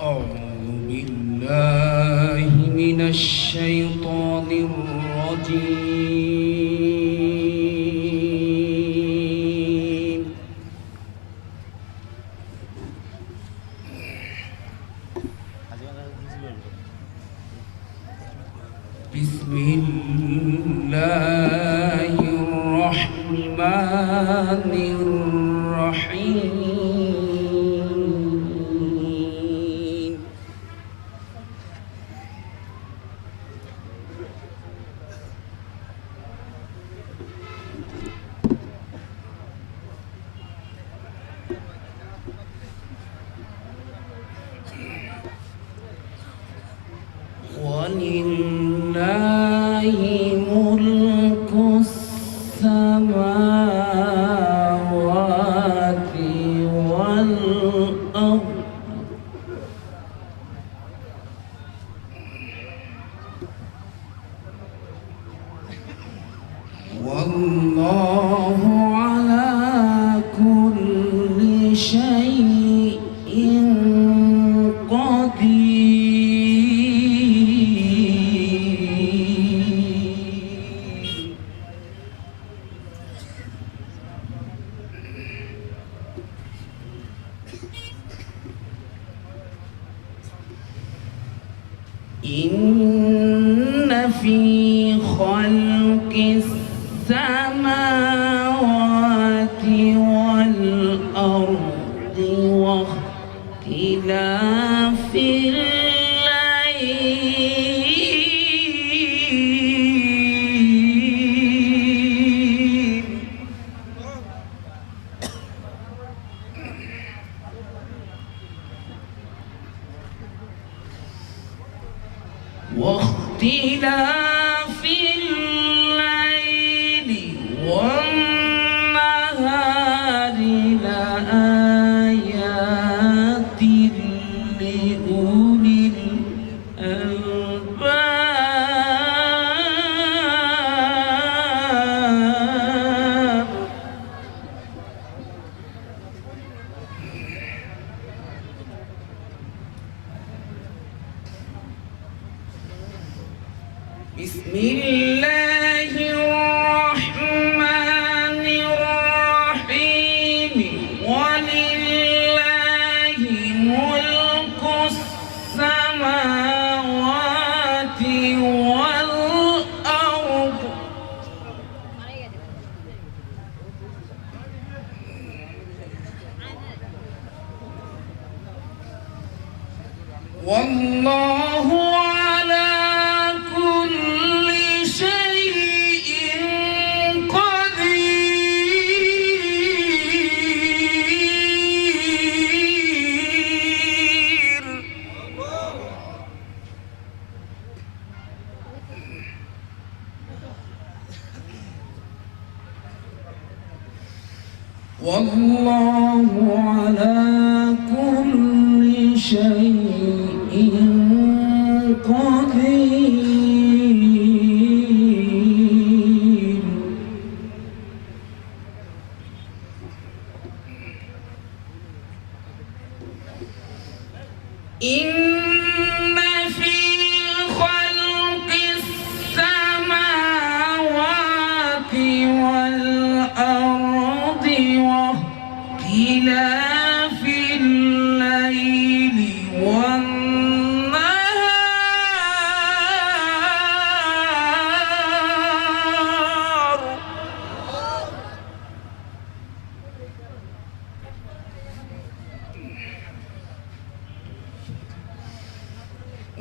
أعوذ بالله من الشيطان الرجيم. بسم الله الرحمن الرحيم. ولله ملك السماوات والأرض والله على كل شيء إن في خلق السماوات والأرض واختلاف الليل والنهار لآيات لأولي الألباب. بسم الله الرحمن الرحيم. ولله ملك السماوات والأرض والله على كل شيء قدير. والله على كل شيء قدير. إن في خلق السماوات والأرض واختلاف الليل والنهار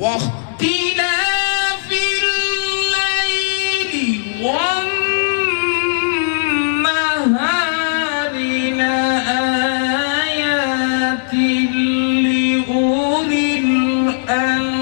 واختلاف الليل والنهار لآيات لأولي الألباب.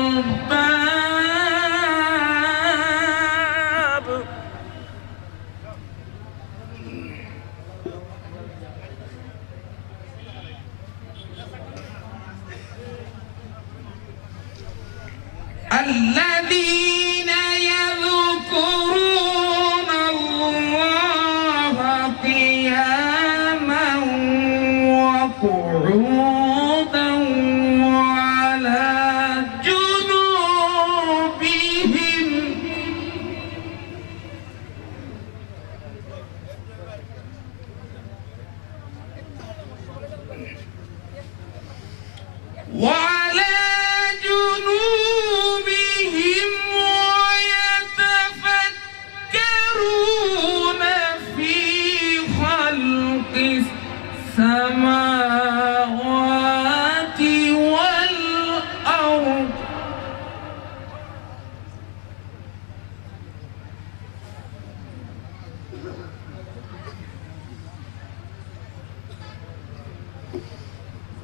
الذين يذكرون الله قياما وقعودا وعلى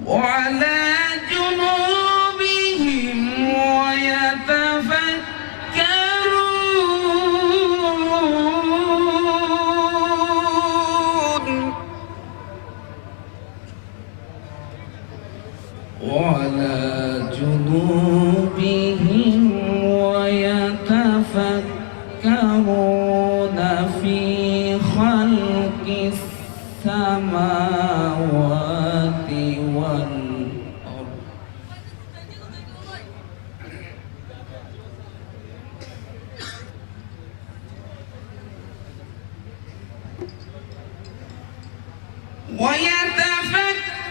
وعلى جنوبهم ويتفكرون وعلى جنوبهم ويتفكرون في خلق السماوات والأرض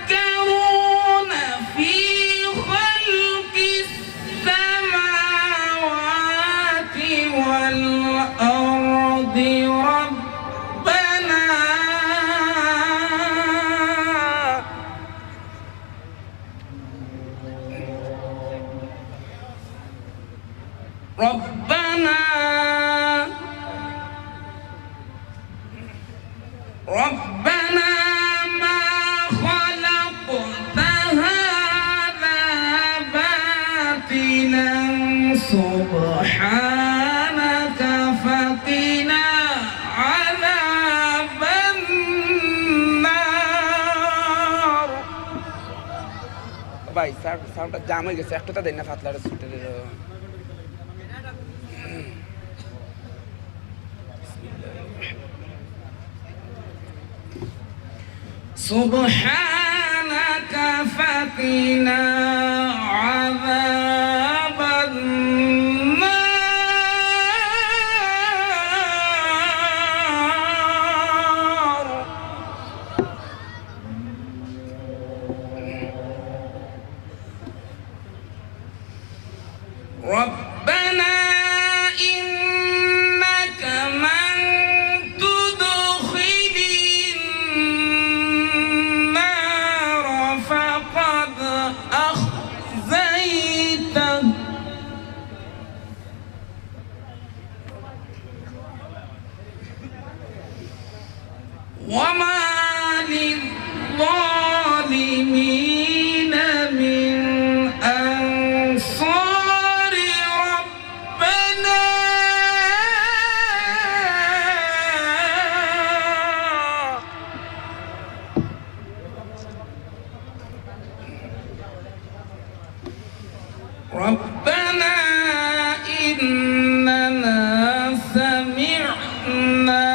ويتفكرون في خلق السماوات والأرض ربنا ما خلقت هذا باطلا سبحانك فقنا عذاب النار. ভাই সাউন্ডটা জাম হয়ে গেছে, একটু তো দেন না ফাতলাটা ছুটে দিল। سبحانك فقنا عذاب النار. ربنا إنك من تدخل النار فقد أخزيته وما للظالمين من أنصار. ربنا إننا سمعنا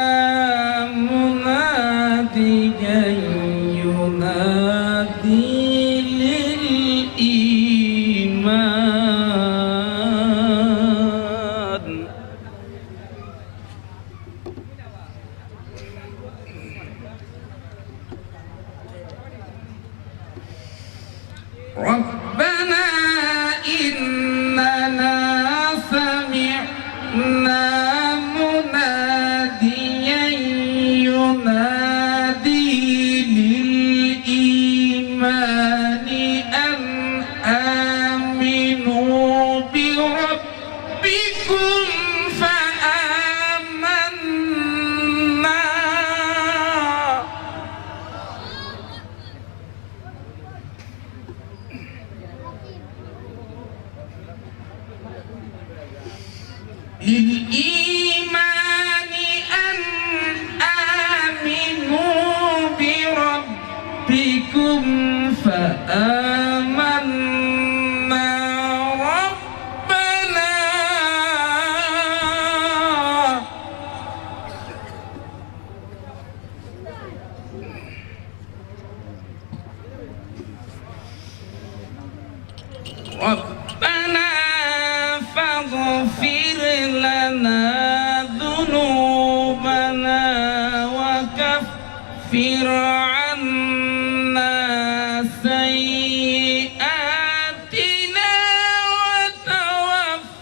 مناديا ينادي للإيمان ربنا إننا سمعنا مناديا ينادي للإيمان أن آمنوا بربكم فآمنا. للإيمان أن آمنوا بربكم فآمنا ربنا ربنا فاغفر لنا ذنوبنا وكفر عنا سيئاتنا وتوفنا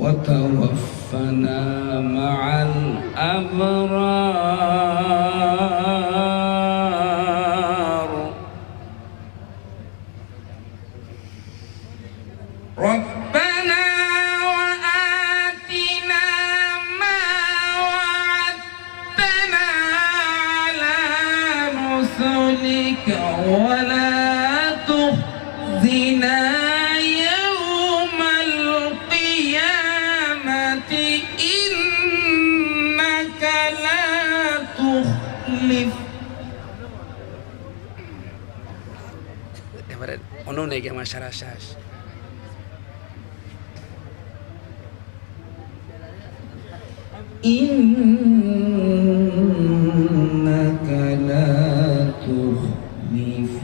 وتوفنا مع الأبرار. ولا تخزنا يوم القيامة إنك لا تخلف. এবারে অনুনে গিয়ে আমার সারা শেষ। إنك لا تخلف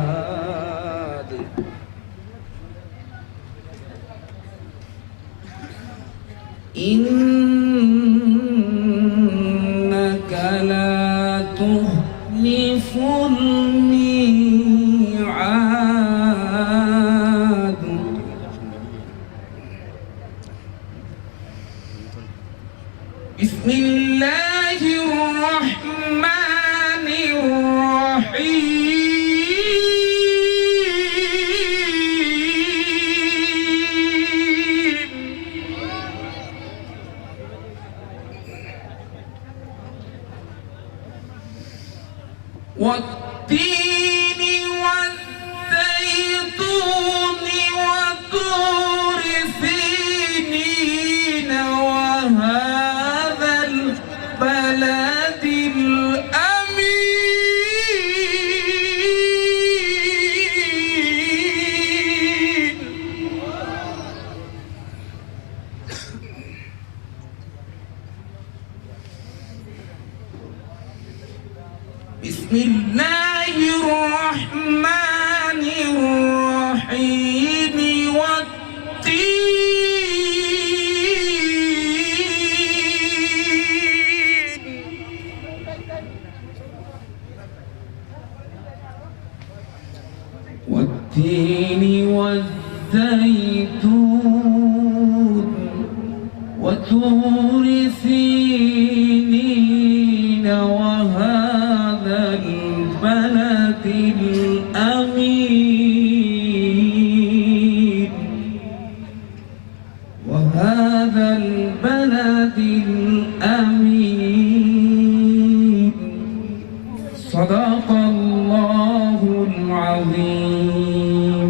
الميعاد. إنك لا تخلف الميعاد. بسم الله الرحمن الرحيم. والتين والزيتون وطور سينين وهذا البلد الأمين. بسم الله الرحمن الرحيم. والتين والزيتون وطور سينين وهذا البلد الأمين. وهذا البلد الأمين. صدق الله العظيم.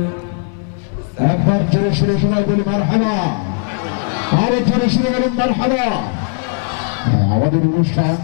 একবার জোরে সুরে সবাই বলি মারহাবা, আরো জোরে সুরে বলুন মারহাবা। আমাদের অনুষ্ঠান